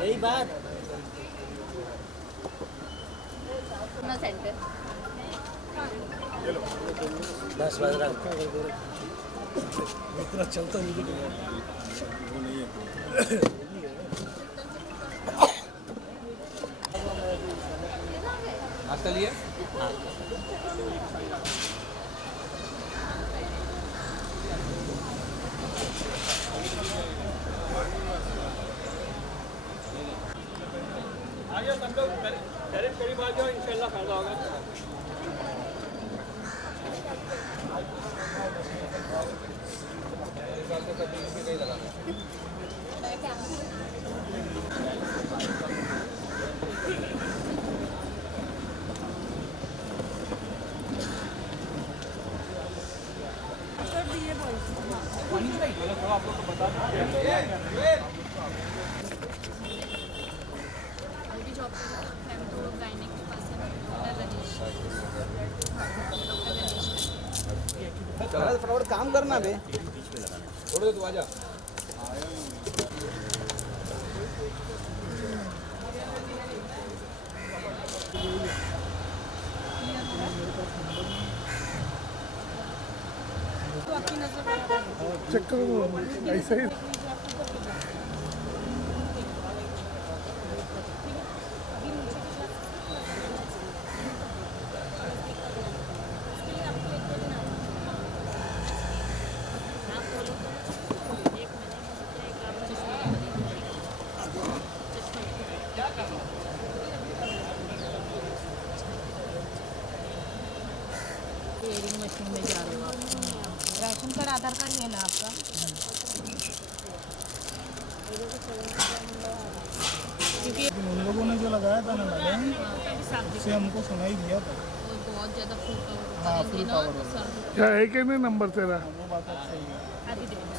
यही बात सेंटर 10 बज रहा इतना चलता मुझे वो नहीं है। नाश्ता लिए? आइए सब लोग डायरेक्ट करीब आ जाओ, इंशाल्लाह फायदा होगा। आप लोग को बता जॉब तो गायनिक के पास है डॉक्टर गणेश। चला फटाफट काम करना बे, थोड़े तू आजा। तो आपकी नजर चक्कर ऐसा ही मशीन में जा रहे हो आप? राशन कार्ड आधार कार्ड है ना आपका? क्योंकि उन लोगों ने जो लगाया था ना मैडम, उससे हमको सुनाई दिया था। बहुत ज़्यादा फुल हाँ, फुल पावर वाला। क्या है कि नहीं नंबर तेरा? वो बात आप सही है।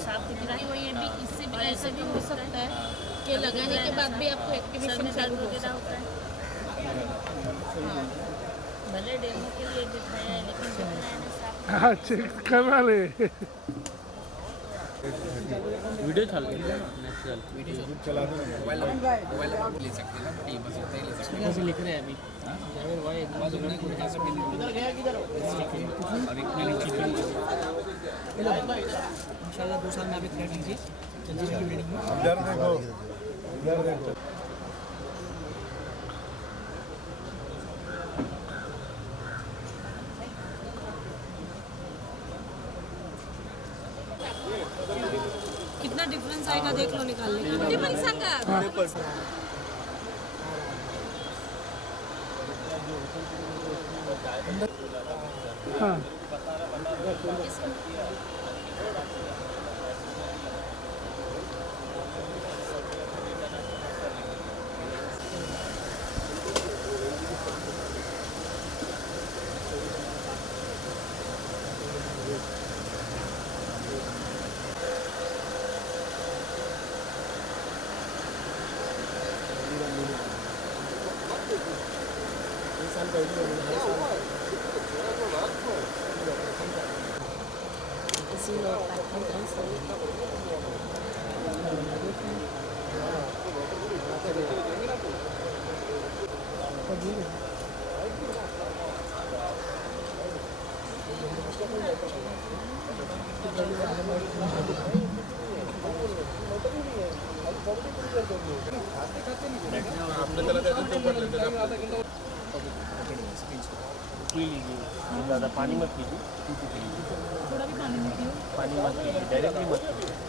साफ दिख रहा है। वो ये भी इससे भी ऐसा भी हो सकता है कि लगाने के बाद भी आपको एक्टिवेशन चालू हो सकता है। भले डेमो के लिए दिखाया है लेकिन हाँ चेक करा ले। वीडियो चल रही है नेचुरल चला दो मोबाइल ले सकते हैं ना, बस उतना ही ले सकते हैं। कैसे लिख रहे हैं अभी? जावेद भाई आवाज उन्होंने कोई कैसे मिली इंशाल्लाह 2 साल में आप क्रैक कीजिए। इधर देखो, इधर देखो। कितना डिफरेंस आएगा देख लो, निकाल ले। कितने पैसा का? हाँ पी लीजिए, ज़्यादा पानी मत पीजिए, थोड़ा भी पानी नहीं पियो। पानी मत पीजिए, डायरेक्टली मत पीजिए।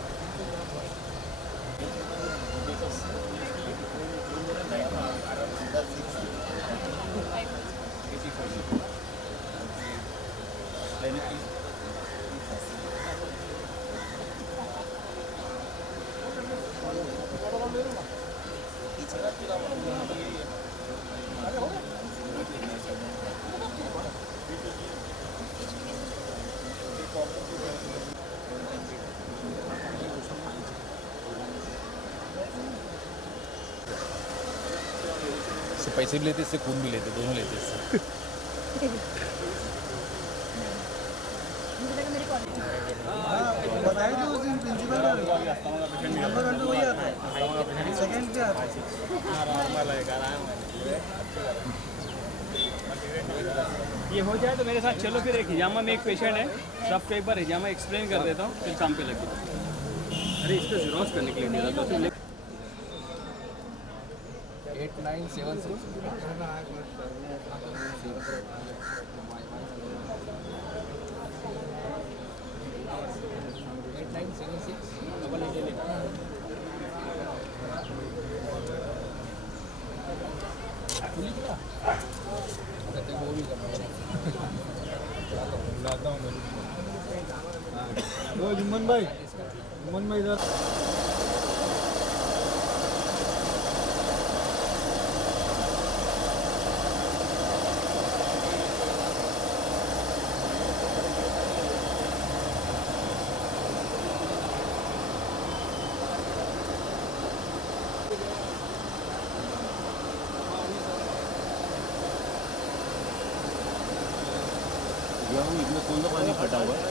इससे पैसे भी लेते, इससे खून भी लेते, दोनों लेते इससे। बताए थे उस दिन प्रिंसिपल नंबर वन तो वही आता है, सेकंड पे आता है। ये हो जाए तो मेरे साथ चलो, फिर एक हिजामा में एक पेशेंट है, सबको एक बार हिजामा एक्सप्लेन कर देता हूँ, फिर काम पे लगे। अरे इसको जीरोस करने के लिए दिया था तो 8976 वो जुम्मन भाई इधर इसमें कौन सा पानी फटा हुआ है?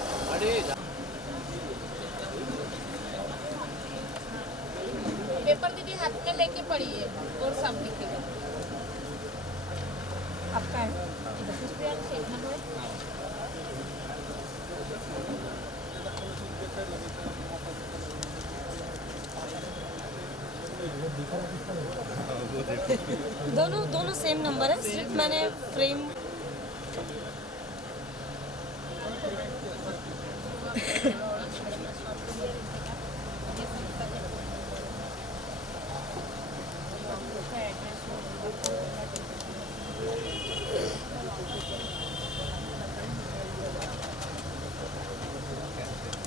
पेपर दीदी हाथ में लेके पढ़िए और सब लिखिएगा। आपका है इस पे यार एक नंबर दोनों सेम नंबर है, सिर्फ मैंने फ्रेम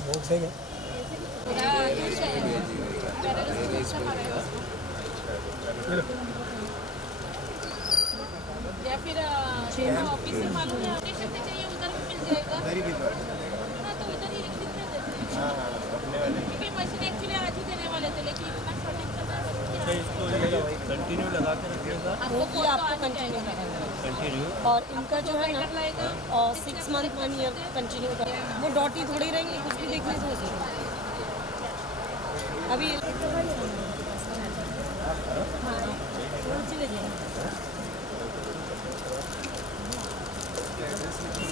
बहुत सही है। या फिर ऑफिस से मालूम है अपने शब्द चाहिए उधर भी मिल जाएगा। हाँ तो उधर ही लिख देते हैं। क्योंकि मशीन एक्चुअली आज ही देने वाले थे लेकिन इतना शॉर्टेज चल रहा है। कंटिन्यू लगा के रखिएगा। वो आपको कंटिन्यू लगाना है। कंटिन्यू और इनका जो है ना 6 मंथ 1 ईयर कंटिन्यू कर, वो डॉट ही थोड़ी रहेंगे, कुछ भी देखने से हो सकता है। अभी चले जाइए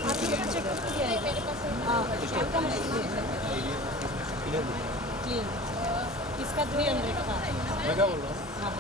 आप ये चेक कीजिए। हाँ इसका मशीन क्लीन, इसका 300 का। मैं क्या बोल रहा हूँ? हाँ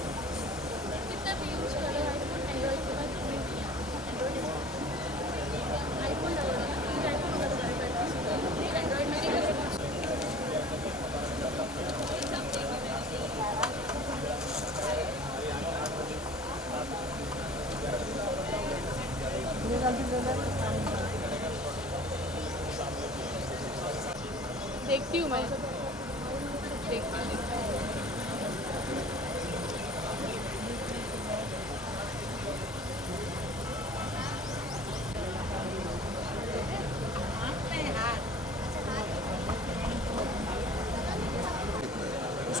कितना भी यूज कर रहे हैं एंड्रॉइड के बाद आईफोन एंड्रॉइड में देखती हूँ मैं, देखती हूँ।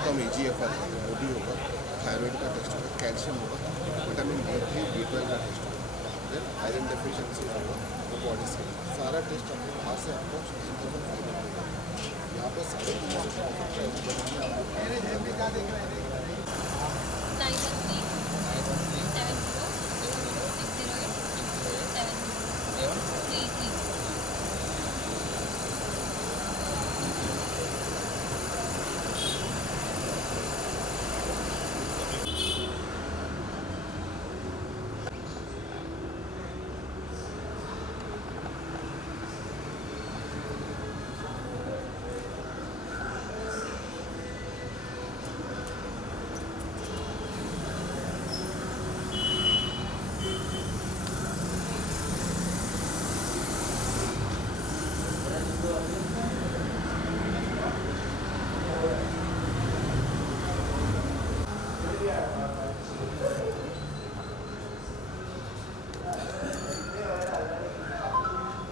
उसको हम EGFR वो भी होगा, थायराइड का टेस्ट होगा, कैल्शियम होगा, विटामिन D3 B12 का टेस्ट होगा, देन आयरन डेफिशिएंसी होगा और बॉडी से सारा टेस्ट आपके पास से आपको 10,500 होगा। यहाँ पे सारे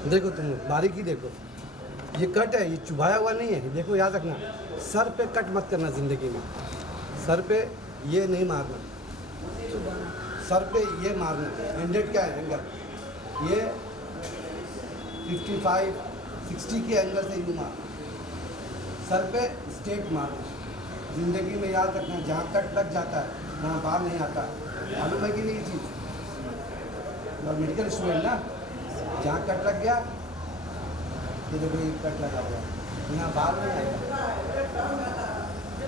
देखो तुम बारीकी देखो, ये कट है, ये चुभाया हुआ नहीं है। देखो याद रखना, सर पे कट मत करना ज़िंदगी में, सर पे ये नहीं मारना, सर पे ये मारना। 100 का एंगल, ये 55 60 के एंगल से यूँ मारना, सर पे स्ट्रेट मारना। ज़िंदगी में याद रखना, जहाँ कट लग जाता है वहाँ बाहर नहीं आता। मालूम है कि नहीं ये चीज़? और मेडिकल स्टूडेंट ना, जहाँ कट लग गया, ये देखो ये कट लगा हुआ, यहाँ बाल नहीं आएगा।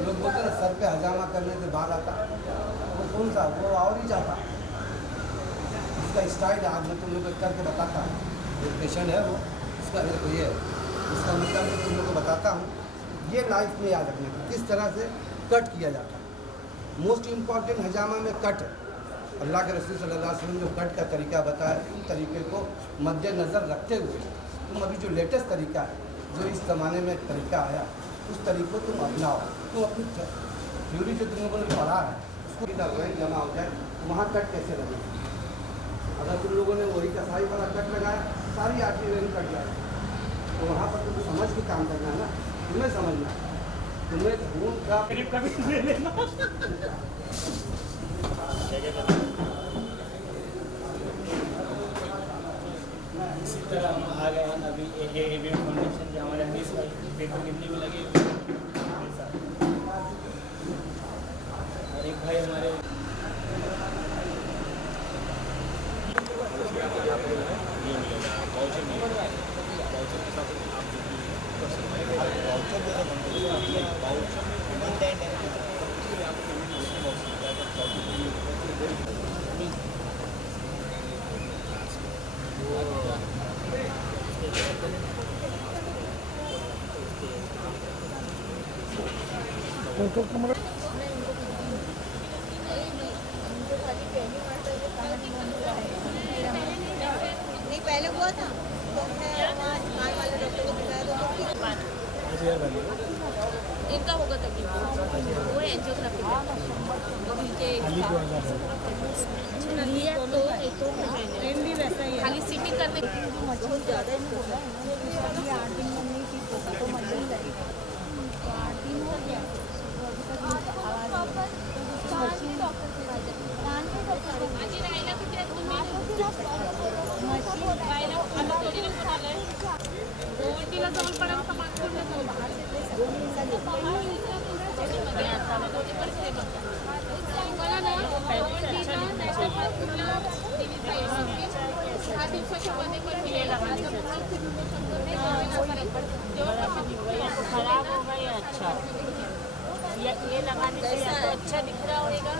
लोग बोलते हैं सर पे हजामा करने से बाल आता, वो कौन सा, वो और ही जाता। इसका स्टाइल आज मैं तुम लोग को करके बताता हूँ। जो पेशेंट है वो, इसका देखो ये है, इसका मतलब मैं तुम लोग को बताता हूँ। ये लाइफ में याद रखना कि किस तरह से कट किया जाता है। मोस्ट इम्पॉर्टेंट हजामा में कट है। अल्लाह के रसूल सल्लल्लाहु अलैहि वसल्लम जो कट का तरीका बताया, उन तरीके को मद्देनज़र रखते हुए तुम अभी जो लेटेस्ट तरीका है, जो इस ज़माने में तरीका आया, उस तरीके को तुम अपनाओ। तुम अपनी थ्योरी जो तुम लोगों ने पढ़ा है उसको रैंक जमा हो जाए, वहाँ कट कैसे लगेगा। अगर तुम लोगों ने वही कसाई वाला कट लगाया, सारी आखिरी रैंक कट जाए, तो वहाँ पर तुमको समझ के काम करना है ना, तुम्हें समझना है। तुम्हें खून का इसी तरह हम आ गए हैं अभी एवियन फाउंडेशन जो हमारे हनीस भाई पेपर गिनने में लगे हुए हैं। और एक भाई हमारे फोटो कैमरा नहीं पहले हुआ था तो हमने वहाँ दुकान वाले डॉक्टर को दिखाया तो इनका होगा तकलीफ, वो एंजियोग्राफी लिया तो एक तो भी वैसा ही खाली सीटिंग करने बहुत ज़्यादा ही होगा। 8 दिन में नहीं ठीक होगा तो मन नहीं लगेगा, 8 दिन हो गया खराब होगा या अच्छा, या ये लगाने से या तो अच्छा दिख रहा होगा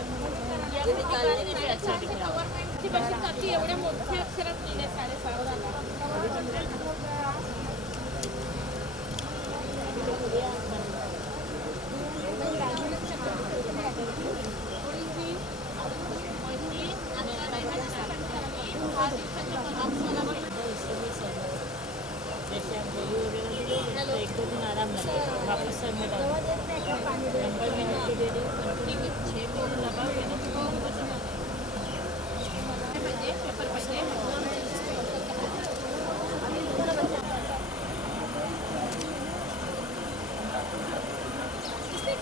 या फिर निकालने से अच्छा दिख रहा होगा। एवढ्या मोठ्या अक्षरात लिहिले 6.5 जैसे आप गोली वगैरह भी लोगे तो 1-2 दिन आराम लगेगा, वापस सर में डाल नंबर भी नहीं दे दो, 6 दिन लगाओगे ना पेपर पहिले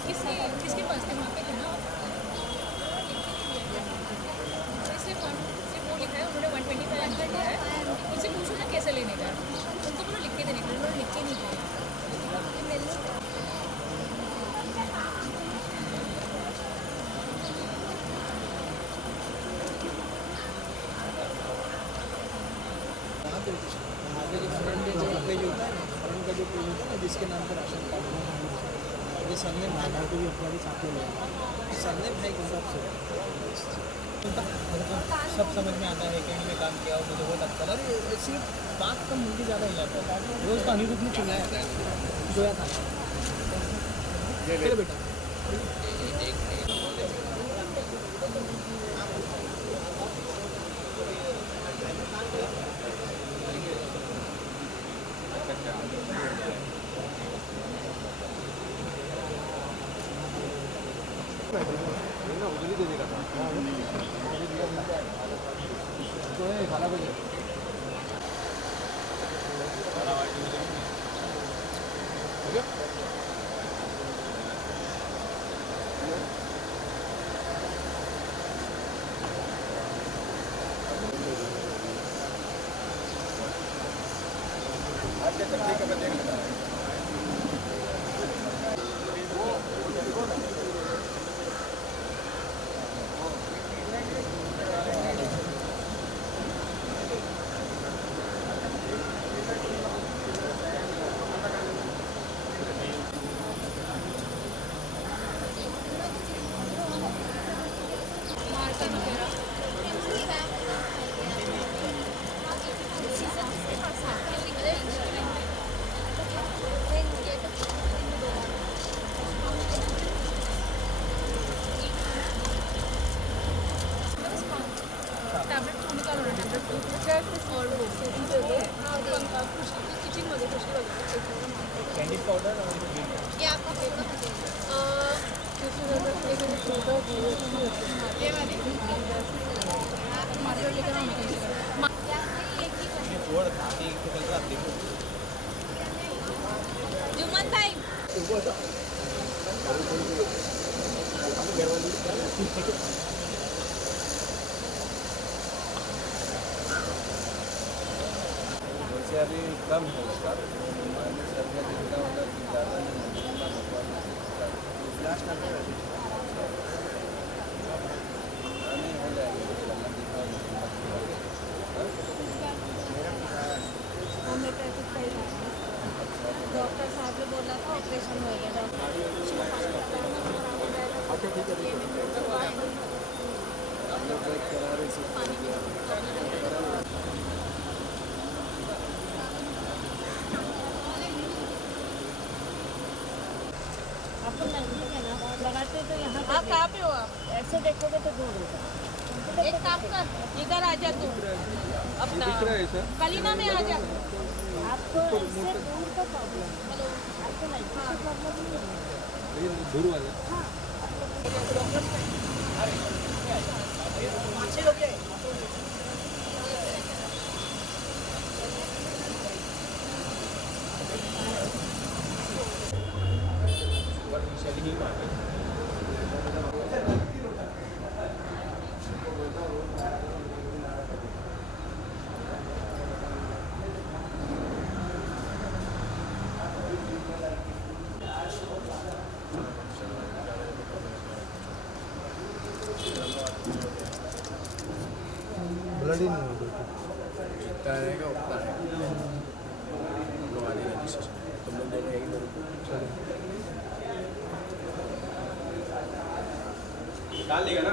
किसके पास थे वहाँ पे थे ना सिर्फ वो लिखा है उन्होंने 125 लिखा है उनसे पूछो ना कैसे लेने का उनको बोलो लिख के देने का उन्होंने लिख के नहीं दिया आगे जो फ्रंट पेज होता है फ्रंट का जो पेज होता है ना जिसके नाम पर राशन कार्ड ये सरनेम आधार को भी अपना साथ में लेगा सरनेम है कि सबसे सब समझ में आता है कहीं में काम किया और मुझे बहुत अच्छा लगा अरे सिर्फ बात कम मुझे ज़्यादा ही जाता है रोज़ का अनिरुद्ध ने चिल्लाया जोया था चलो बेटा कैंडी पाउडर और ये आपका फेवरेट ये वाली मार्केट लेकर आऊँ जोड़ खाती तो कल रात देखो जुम्मन भाई वैसे अभी कम है उसका मैंने सर्वे जितना होता है ज़्यादा लास्ट नहीं हो जाएगा डॉक्टर साहब ने बोला था ऑपरेशन होएगा अच्छा ठीक है आप लोग चेक करा रहे आपको नजदीक है ना लगाते तो यहाँ आप कहाँ पे हो आप ऐसे देखोगे तो दूर होगा एक काम कर इधर आ जा तू अपना कलीना में आ जा आपको इससे दूर का प्रॉब्लम आपको नजदीक का प्रॉब्लम नहीं है दूर वाले ब्लड ही नहीं होगा जितना रहेगा उतना है लोग आने का डिसीजन तुम लोग दोनों यही करो डाल देगा ना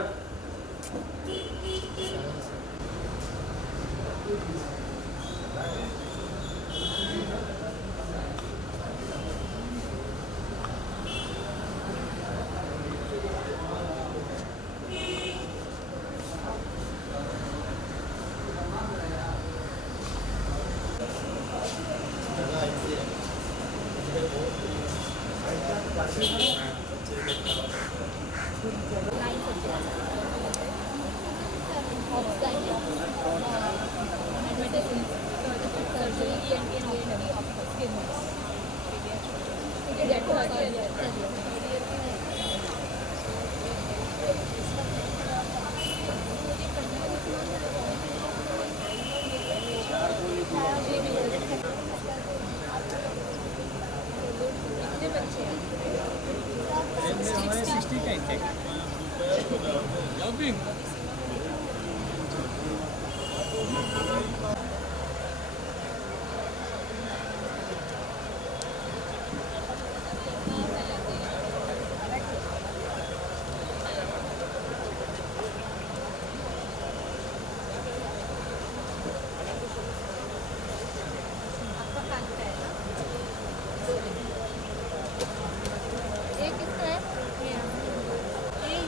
हमारे 60 का इंटेक ये किसका है?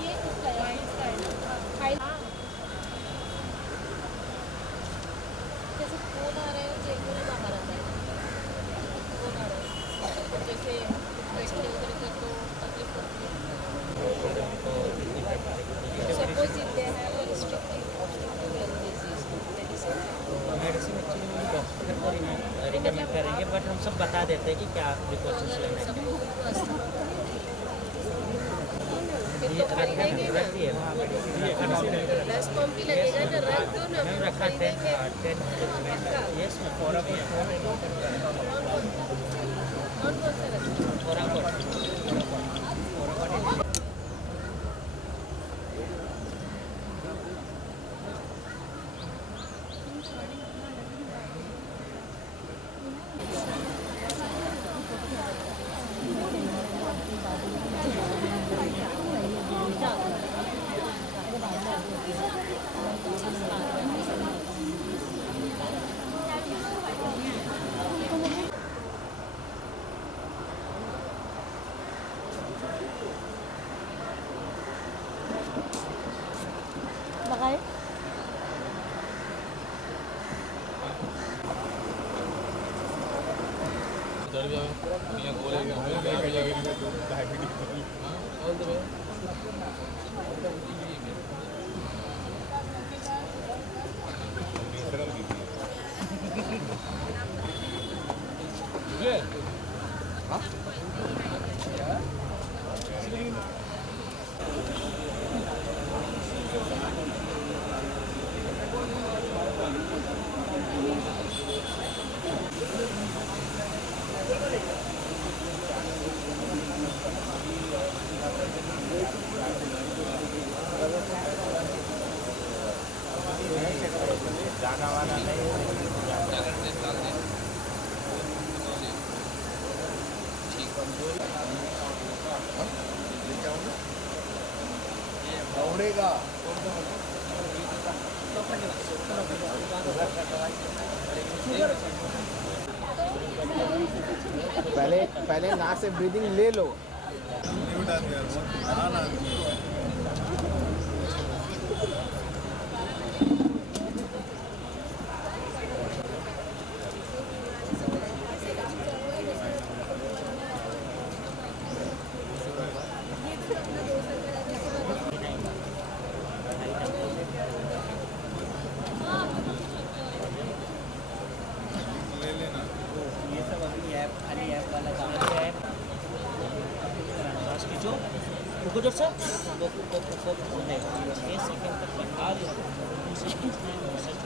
ये किसका है? इसका है ना? हाँ। जैसे फोन आ रहे हो चेक करो बाहर आता है फोन आ रहा है जैसे बैठे उधर इधर तो तकलीफ होती है suppose if they have a restricted medicine actually doctor को रिकमेंड करेंगे बट हम सब बता देते हैं कि क्या प्रिकॉशंस लेने हैं ये रख दिए रेस्ट पंप भी लगेगा ना रख दो ना मैम रखा 10 यस मैम कौन कौन सा रखा थोड़ा बहुत लगाए गाना वाना दौड़ेगा पहले नाक से ब्रीदिंग ले लो ये सब अभी ऐप खाली ऐप वाला काम है लास्ट जो रुको जो सर वो नहीं ये सेकंड तक बता दो दूसरे मैसेज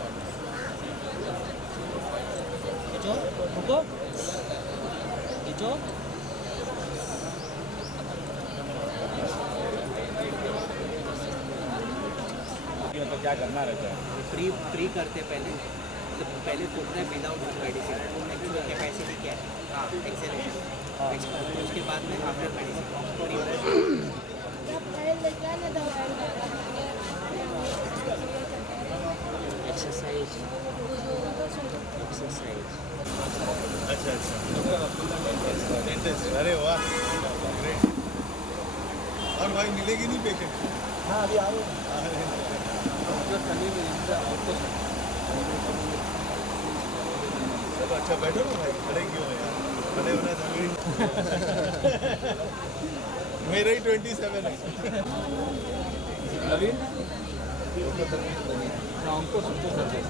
जो रुको ये जो तो क्या करना रहता है प्री करते पहले तो पहले पूछना है विदाउट मेडिसिन एक्चुअली कैपेसिटी क्या है हाँ एक्सेलेशन उसके बाद में आफ्टर मेडिसिन एक्सरसाइज अच्छा अरे वाह ग्रेट और भाई मिलेगी नहीं पेशेंट हाँ अभी आ रहे चलो अच्छा बैठो ना भाई खड़े क्यों हो यार खड़े होना जरूरी मेरा ही 27 है हमको सबको कर दे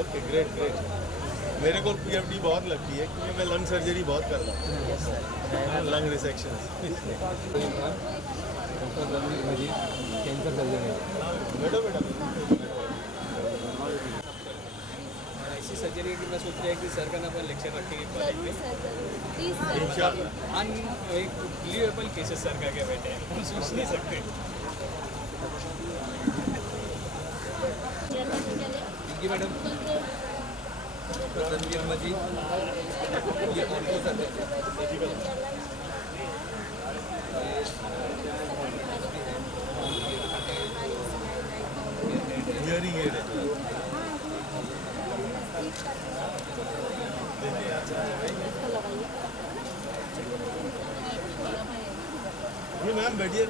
ओके ग्रेट ग्रेट मेरे को पीएफडी बहुत लगती है क्योंकि मैं लंग सर्जरी बहुत करता हूँ लंग रिसेक्शन कैंसर सर्जरी ऐसी सर्जरी की मैं सोच रहा है कि सर का ना अपन लेक्चर रखेंगे कॉलेज में अनबिलीवेबल केसेस सर का क्या बैठे हैं, हम सोच नहीं सकते। जी मैडम, रणवीर मजीद ये ऑर्थो सर है। हियरिंग एड है। ये मैम बैठिए।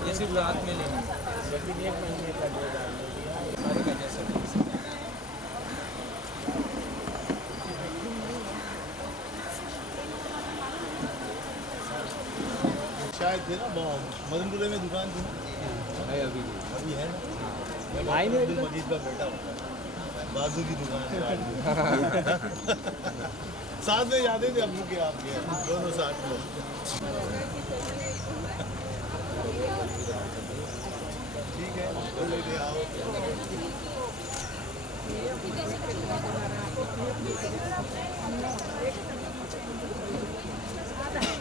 ये सिर्फ रात में लेंगे, लेकिन 1 महीने का जो हमारे का जैसा शायद थे ना मदनपुरे में दुकान थी ना, है अभी है ना। आई नहीं अब्दुल मजीद का बेटा होता है, बाजू की दुकान है। साथ में यादें थे अब्बू के आपके, दोनों साथ में। ठीक है, तो लेके आओ।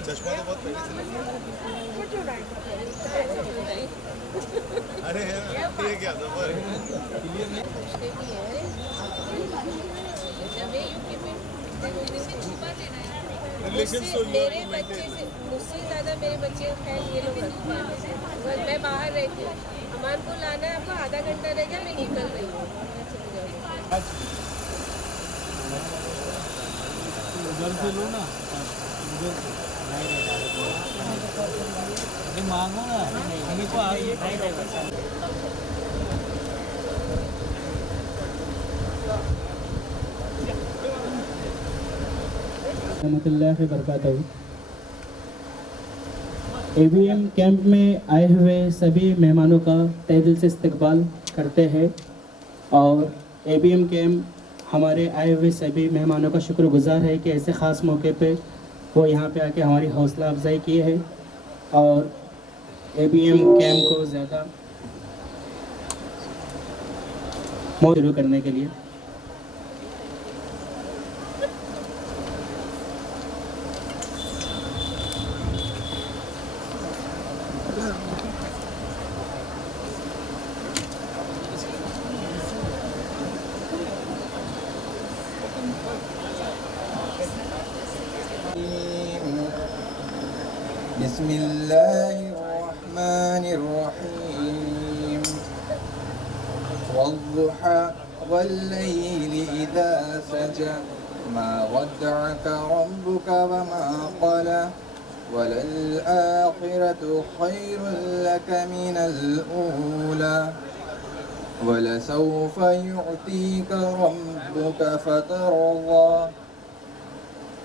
चश्मा तो बहुत पहले से लगा। अरे ये क्या था क्लियर नहीं। मेरे बच्चे से मुझसे ज़्यादा मेरे बच्चे फैन ये लोग रखते हैं। मैं बाहर रहती हूँ, अमान को लाना है, आपको आधा घंटा रह गया, मैं निकल रही हूँ। उधर से लो ना, उधर से नहीं मांगो ना, हमें को आइए। रहमतुल्लाहि वबरकातुहू। ABM कैंप में आए हुए सभी मेहमानों का तहे दिल से इस्तकबाल करते हैं और ABM कैंप हमारे आए हुए सभी मेहमानों का शुक्रगुजार है कि ऐसे ख़ास मौके पे वो यहाँ पे आके हमारी हौसला अफजाई की है और ABM कैंप को ज़्यादा शुरू करने के लिए। बिस्मिल्लाहिर्रहमानिर्रहीम वद्दुहा वल्लैलि इज़ा सजा मा वद्दअका रब्बुका वमा क़ला वलल-आखिरतु खैरुल लका मिनल ऊला वलसौफ यु'तीका रब्बुका फतर्दा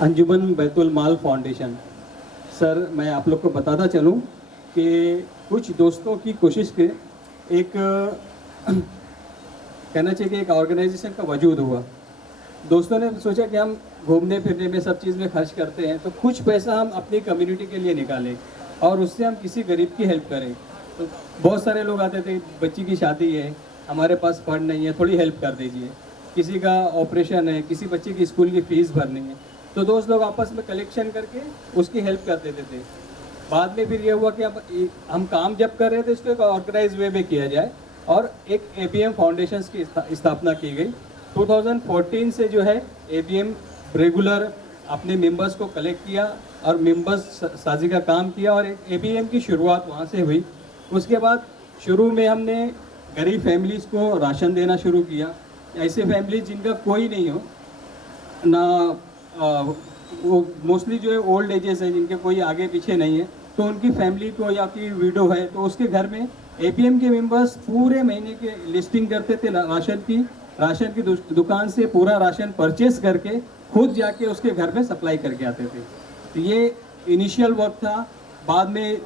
अंजुमन बैतुल माल फाउंडेशन। सर मैं आप लोग को बताता चलूं कि कुछ दोस्तों की कोशिश के एक कहना चाहिए कि एक ऑर्गेनाइजेशन का वजूद हुआ। दोस्तों ने सोचा कि हम घूमने फिरने में सब चीज़ में खर्च करते हैं तो कुछ पैसा हम अपनी कम्युनिटी के लिए निकालें। और उससे हम किसी गरीब की हेल्प करें। तो बहुत सारे लोग आते थे, बच्ची की शादी है, हमारे पास फंड नहीं है, थोड़ी हेल्प कर दीजिए, किसी का ऑपरेशन है, किसी बच्चे की स्कूल की फ़ीस भरनी है, तो दोस्त लोग आपस में कलेक्शन करके उसकी हेल्प कर देते थे। बाद में फिर ये हुआ कि अब हम काम जब कर रहे थे इसको एक ऑर्गेनाइज वे में किया जाए और एक ABM फाउंडेशन की स्थापना की गई। 2014 से जो है ABM रेगुलर अपने मेंबर्स को कलेक्ट किया और मेंबर्स साजी का काम किया और एक ABM की शुरुआत वहाँ से हुई। उसके बाद शुरू में हमने गरीब फैमिलीज़ को राशन देना शुरू किया। ऐसे फैमिलीज जिनका कोई नहीं हो ना, वो मोस्टली जो है ओल्ड एजेस है, जिनके कोई आगे पीछे नहीं है, तो उनकी फैमिली को या कि विडो है तो उसके घर में ABM के मेंबर्स पूरे महीने के लिस्टिंग करते थे राशन की दुकान से पूरा राशन परचेस करके खुद जाके उसके घर में सप्लाई करके आते थे। तो ये इनिशियल वर्क था। बाद में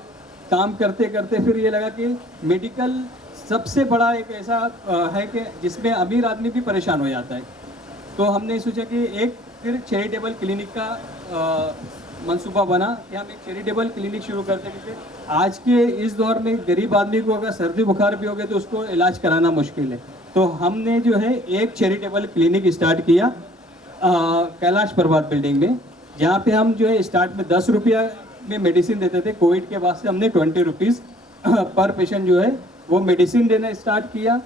काम करते करते फिर ये लगा कि मेडिकल सबसे बड़ा एक ऐसा है कि जिसमें अमीर आदमी भी परेशान हो जाता है। तो हमने सोचा कि एक फिर चैरिटेबल क्लिनिक का मंसूबा बना कि हम एक चैरिटेबल क्लिनिक शुरू करते हैं, क्योंकि आज के इस दौर में गरीब आदमी को अगर सर्दी बुखार भी हो गया तो उसको इलाज कराना मुश्किल है। तो हमने जो है एक चैरिटेबल क्लिनिक स्टार्ट किया कैलाश प्रभात बिल्डिंग में, जहाँ पे हम जो है स्टार्ट में 10 रुपया में मेडिसिन देते थे। कोविड के बाद से हमने 20 रुपीज़ पर पेशेंट जो है वो मेडिसिन देना स्टार्ट किया।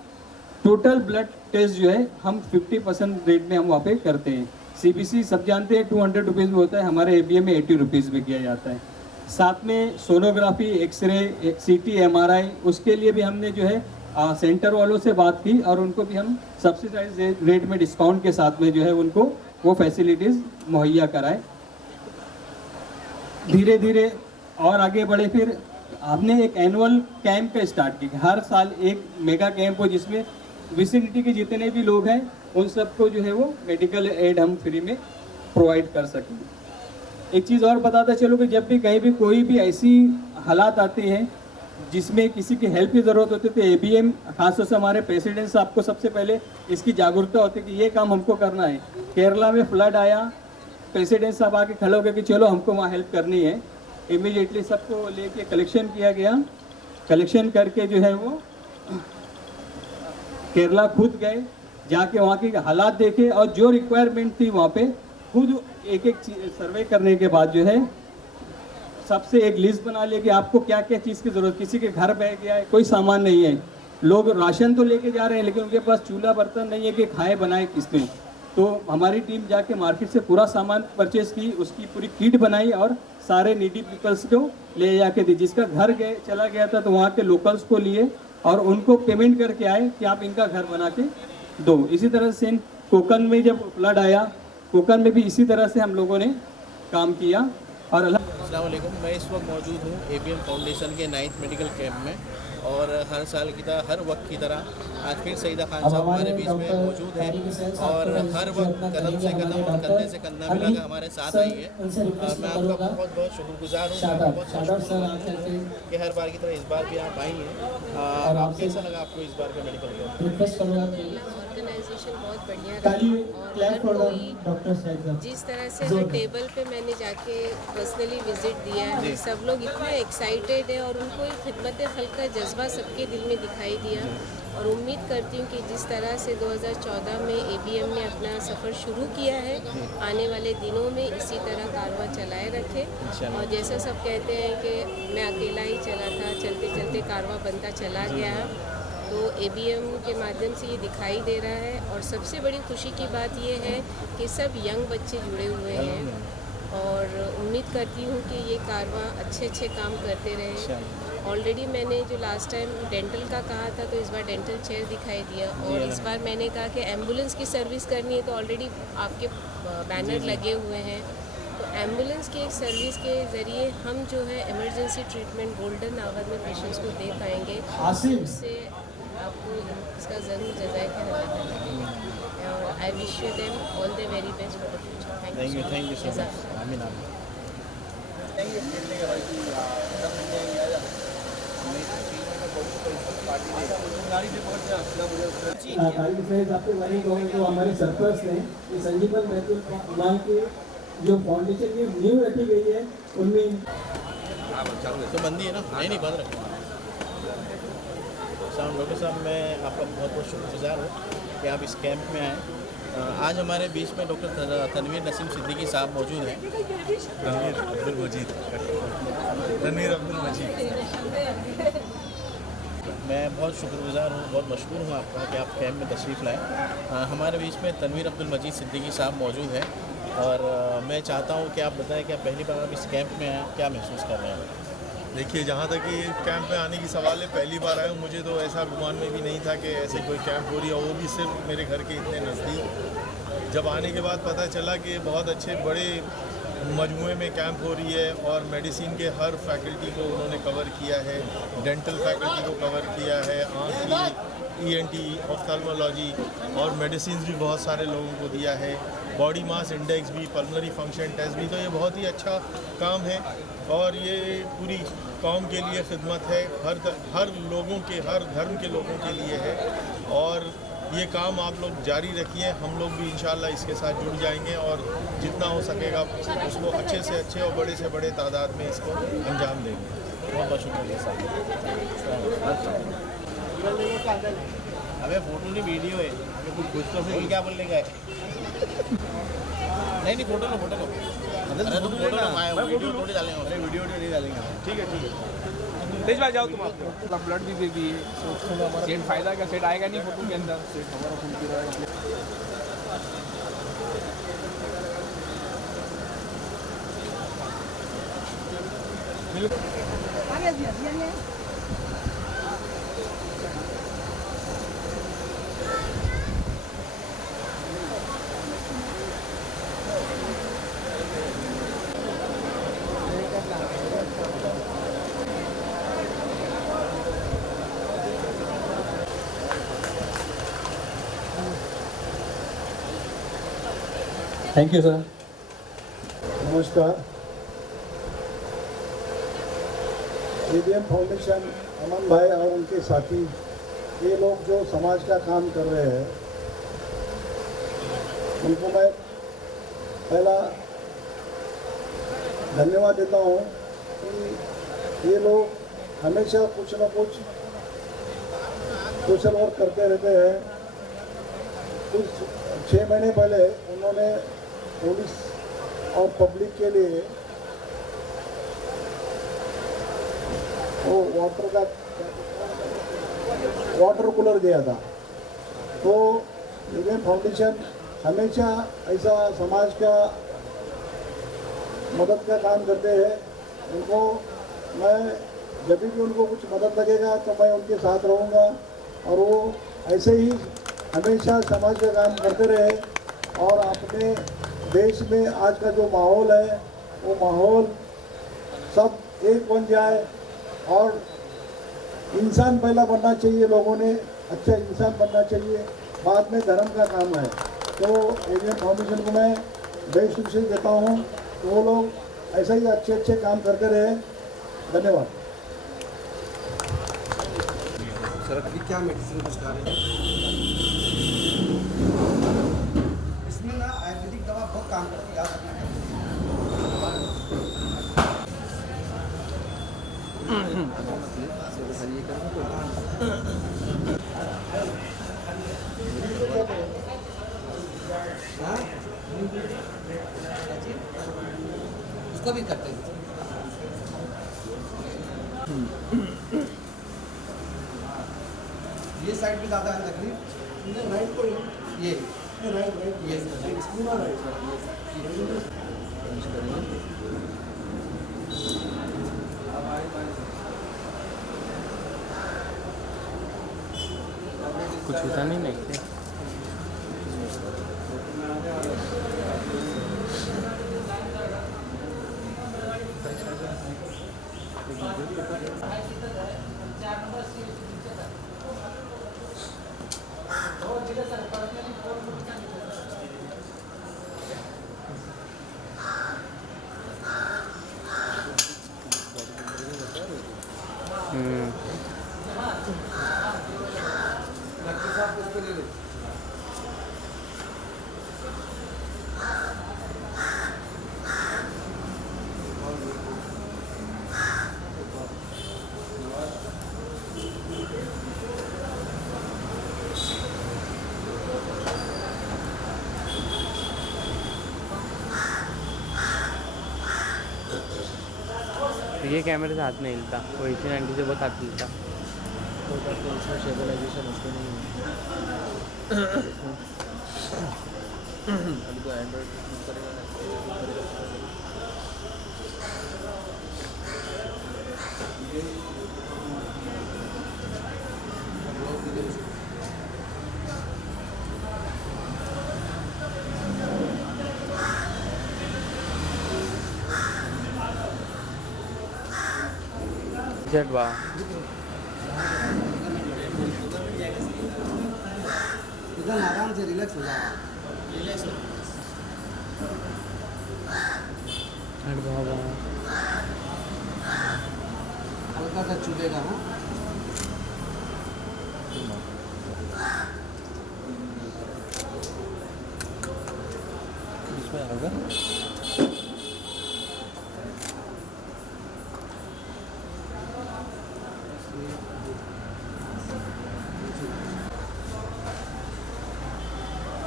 टोटल ब्लड टेस्ट जो है हम 50% रेट में हम वहाँ पे करते हैं। CBC सब जानते हैं 200 रुपीज़ में होता है, हमारे ABM में 80 रुपीज़ में किया जाता है। साथ में सोनोग्राफी, एक्सरे, CT, MRI, उसके लिए भी हमने जो है सेंटर वालों से बात की और उनको भी हम सब्सिडाइज रेट में डिस्काउंट के साथ में जो है उनको वो फैसिलिटीज़ मुहैया कराए। धीरे धीरे और आगे बढ़े। फिर हमने एक एनुअल कैंप का स्टार्ट किया। हर साल एक मेगा कैंप हो जिसमें विसिनिटी के जितने भी लोग हैं उन सबको जो है वो मेडिकल एड हम फ्री में प्रोवाइड कर सकें। एक चीज़ और बताता चलो कि जब भी कहीं भी कोई भी ऐसी हालात आते हैं जिसमें किसी की हेल्प की ज़रूरत होती है तो ABM खासतौर से हमारे प्रेसिडेंट साहब को सबसे पहले इसकी जागरूकता होती है कि ये काम हमको करना है। केरला में फ्लड आया, प्रेसिडेंट साहब आके खड़े हो गए कि चलो हमको वहाँ हेल्प करनी है। इमीडिएटली सबको लेके कलेक्शन किया गया। कलेक्शन करके जो है वो केरला खुद गए, जाके वहाँ के हालात देखे और जो रिक्वायरमेंट थी वहाँ पे खुद एक एक सर्वे करने के बाद जो है सबसे एक लिस्ट बना लिया कि आपको क्या क्या चीज़ की ज़रूरत। किसी के घर बह गया है, कोई सामान नहीं है, लोग राशन तो लेके जा रहे हैं लेकिन उनके पास चूल्हा बर्तन नहीं है कि खाए बनाए किसने। तो हमारी टीम जाके मार्केट से पूरा सामान परचेज़ की, उसकी पूरी किट बनाई और सारे नीडी पीपल्स को ले जाके दी। जिसका घर चला गया था तो वहाँ के लोकल्स को लिए और उनको पेमेंट करके आए कि आप इनका घर बना के दो। इसी तरह से कोकन में जब फ्लड आया, कोकन में भी इसी तरह से हम लोगों ने काम किया। और अस्सलाम वालेकुम, मैं इस वक्त मौजूद हूँ ABM फाउंडेशन के 9th मेडिकल कैंप में और हर साल की तरह हर वक्त की तरह आज फिर सईदा खान साहब हमारे बीच में मौजूद हैं और हर वक्त कदम से कदम और कंधे से कंधा मिलाकर हमारे साथ आई है। और मैं आपका बहुत बहुत शुक्रगुजार हूँ, बहुत कि हर बार की तरह इस बार भी आप आई हैं। आप कैसा लगा आपको इस बार का मेडिकल कैंप? ऑर्गेनाइजेशन बहुत बढ़िया था और हर कोई जिस तरह से हर टेबल पे मैंने जाके पर्सनली विजिट दिया है, सब लोग इतने एक्साइटेड है और उनको एक खिदमत खल्क का जज्बा सबके दिल में दिखाई दिया। और उम्मीद करती हूँ कि जिस तरह से 2014 में ABM ने अपना सफ़र शुरू किया है, आने वाले दिनों में इसी तरह कारवां चलाए रखे। और जैसा सब कहते हैं कि मैं अकेला ही चला था, चलते चलते कारवां बनता चला गया। तो ABM के माध्यम से ये दिखाई दे रहा है और सबसे बड़ी खुशी की बात ये है कि सब यंग बच्चे जुड़े हुए हैं और उम्मीद करती हूँ कि ये कारवां अच्छे काम करते रहे। ऑलरेडी मैंने जो लास्ट टाइम डेंटल का कहा था तो इस बार डेंटल चेयर दिखाई दिया और इस बार मैंने कहा कि एम्बुलेंस की सर्विस करनी है तो ऑलरेडी आपके बैनर लगे हुए हैं। तो एम्बुलेंस की एक सर्विस के ज़रिए हम जो है इमरजेंसी ट्रीटमेंट गोल्डन आवर में पेशेंट्स को दे पाएंगे। उससे आपको इसका ज़रूर जज़ाए खैर अदा करेंगे और I wish you them all the very best for the future. Thank you so much. आमीन आमीन। जो हमारे सरपंच हैं ये संजीवन महतूल के जो फाउंडेशन की नींव रखी गई है उनमें तो बंदी है ना? नहीं बंद रखो। डॉक्टर साहब, मैं आपका बहुत बहुत शुक्रगुजार हूँ कि आप इस कैंप में आए। आज हमारे बीच में डॉक्टर तनवीर नसीम सिद्दीकी साहब मौजूद हैं। तनवीर अब्दुल मजीद। मैं बहुत शुक्रगुजार हूँ, बहुत मशहूर हूँ आपका कि आप कैंप में तशरीफ़ लाएँ। हमारे बीच में तनवीर अब्दुल मजीद सिद्दीकी साहब मौजूद हैं और मैं चाहता हूँ कि आप बताएं कि आप पहली बार आप इस कैंप में आए, क्या महसूस कर रहे हैं? देखिए, जहाँ तक कि कैंप में आने की सवाल है, पहली बार आया हूँ। मुझे तो ऐसा गुमान में भी नहीं था कि ऐसे कोई कैंप हो रही है, और वो भी सिर्फ मेरे घर के इतने नज़दीक। जब आने के बाद पता चला कि बहुत अच्छे बड़े मजमूए में कैंप हो रही है और मेडिसिन के हर फैकल्टी को उन्होंने कवर किया है, डेंटल फैकल्टी को कवर किया है, आँख की ENT, ऑफ्थल्मोलॉजी और मेडिसिन भी बहुत सारे लोगों को दिया है, बॉडी मास इंडेक्स भी, पल्मोनरी फंक्शन टेस्ट भी। तो ये बहुत ही अच्छा काम है और ये पूरी कौम के लिए खिदमत है, हर लोगों के, हर धर्म के लोगों के लिए है। और ये काम आप लोग जारी रखिए, हम लोग भी इंशाल्लाह इसके साथ जुड़ जाएंगे और जितना हो सकेगा उसको अच्छे से अच्छे और बड़े से बड़े तादाद में इसको अंजाम देंगे। बहुत बहुत शुक्रिया। अबे फोटो नहीं वीडियो है, कुछ तो फिर क्या बोलने का है? नहीं फोटो लो। अरे तुम फोटो लो, वीडियो थोड़ी डालेंगे। अरे वीडियो नहीं डालेंगे। ठीक है। तेज भाई जाओ तुम आपको ब्लड भी दे दिए, सेट फायदा क्या? सेट आएगा नहीं फोटो के अंदर। सेट हमारा खून पी रहा है। Thank you sir. नमस्कार। ABM फाउंडेशन, अमन भाई और उनके साथी, ये लोग जो समाज का काम कर रहे हैं, उनको मैं पहला धन्यवाद देता हूँ कि ये लोग हमेशा कुछ न कुछ सोशल वर्क करते रहते हैं। कुछ 6 महीने पहले उन्होंने पुलिस और पब्लिक के लिए वो वाटर कूलर दिया था। तो ABM फाउंडेशन हमेशा ऐसा समाज का मदद का काम करते हैं। उनको मैं जब भी उनको कुछ मदद लगेगा तो मैं उनके साथ रहूँगा और वो ऐसे ही हमेशा समाज का काम करते रहे और अपने देश में आज का जो माहौल है वो माहौल सब एक बन जाए। और इंसान पहला बनना चाहिए, लोगों ने अच्छा इंसान बनना चाहिए, बाद में धर्म का काम है। तो ABM फाउंडेशन को मैं बेस्ट विशेष देता हूँ तो वो लोग ऐसा ही अच्छे अच्छे काम करते रहे। धन्यवाद। सर अभी क्या मेडिसिन कुछ खा रहे हैं? इसमें ना आयुर्वेदिक दवा बहुत काम करती है। उसको भी करते हैं। ये साइड भी ज़्यादा है तकलीफ, राइट को ये राइट ये कुछ होता नहीं ना क्या? ये कैमरे से हाथ नहीं हिलता, वो 80-90 से बहुत हाथ हिलता। तो इसमें स्टेबलाइजेशन उसको नहीं है। अभी तो एंड्रॉइड यूज करेगा ना। जेट वाह एकदम आराम से रिलैक्स हो जाओ। हल्का सा चुभेगा। हाँ इसमें होगा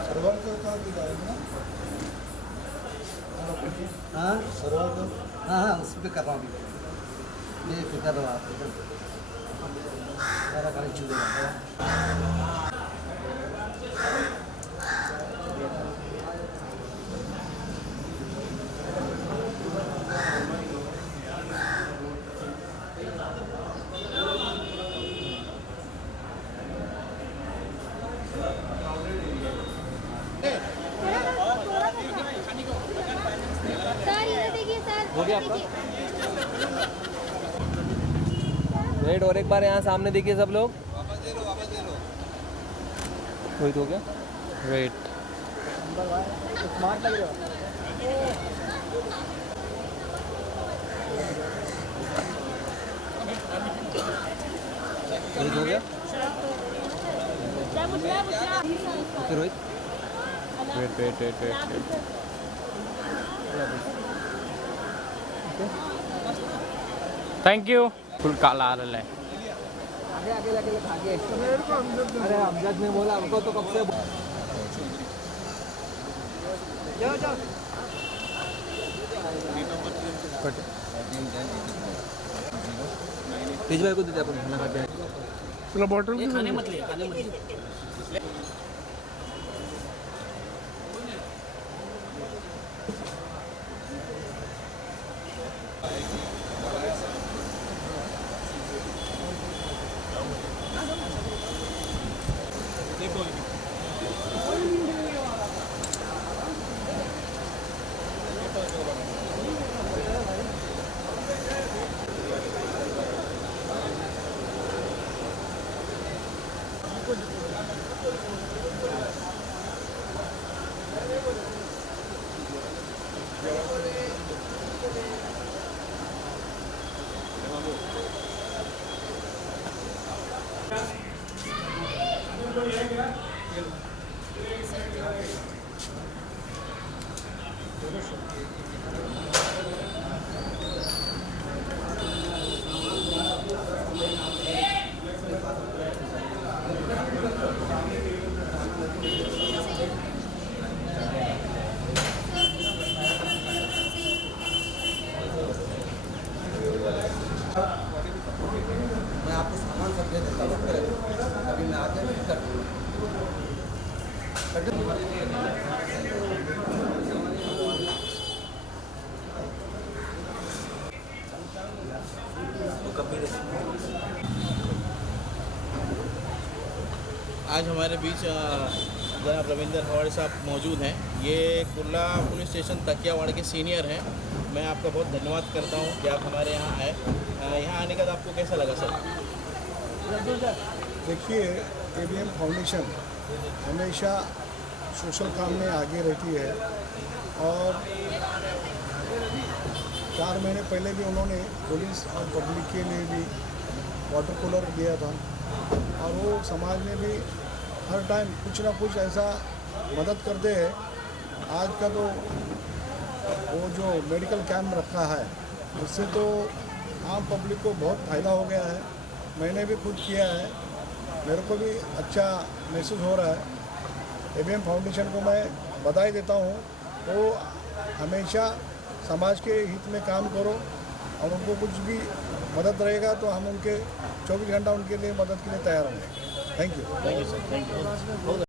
सर्वर का दिखाएगा ना। हाँ सर्वर का हाँ हाँ उस पर कर रहा हूँ अभी। ये फिक्र रहा आप सारा खाली चुभेगा। हो गया आपका वेट। और एक बार यहाँ सामने देखिए सब लोग। वही तो हो गया वेट। स्मार्ट लग रहा हो गया Rohit. Wait wait wait wait thank you. Full काला आ रहा है। आगे आगे लगे आगे। अरे अमजद ने बोला हमको तो कब से जाओ जाओ। तेज भाई को दे दे अपन खाना खा के। चलो बॉटल खाने मत ले, खाने मत ले। मैं आपको सामान सब दे देता हूँ। अभी मैं आगे भी कर दूँगा। आज हमारे बीच जनाब रविंदर हवाड़े साहब मौजूद हैं। ये कुर्ला पुलिस स्टेशन तकियावाड़ के सीनियर हैं। मैं आपका बहुत धन्यवाद करता हूँ कि आप हमारे यहाँ आए। यहाँ आने का आपको कैसा लगा सर? देखिए, एबीएम फाउंडेशन हमेशा सोशल काम में आगे रहती है और 4 महीने पहले भी उन्होंने पुलिस और पब्लिक के लिए भी वाटर कूलर दिया था और वो समाज में भी हर टाइम कुछ ना कुछ ऐसा मदद करते हैं। आज का तो वो जो मेडिकल कैंप रखा है उससे तो आम पब्लिक को बहुत फ़ायदा हो गया है। मैंने भी खुद किया है, मेरे को भी अच्छा महसूस हो रहा है। एबीएम फाउंडेशन को मैं बधाई देता हूँ। वो हमेशा समाज के हित में काम करो और उनको कुछ भी मदद रहेगा तो हम उनके 24 घंटा उनके लिए मदद के लिए तैयार होंगे। Thank you sir, thank you.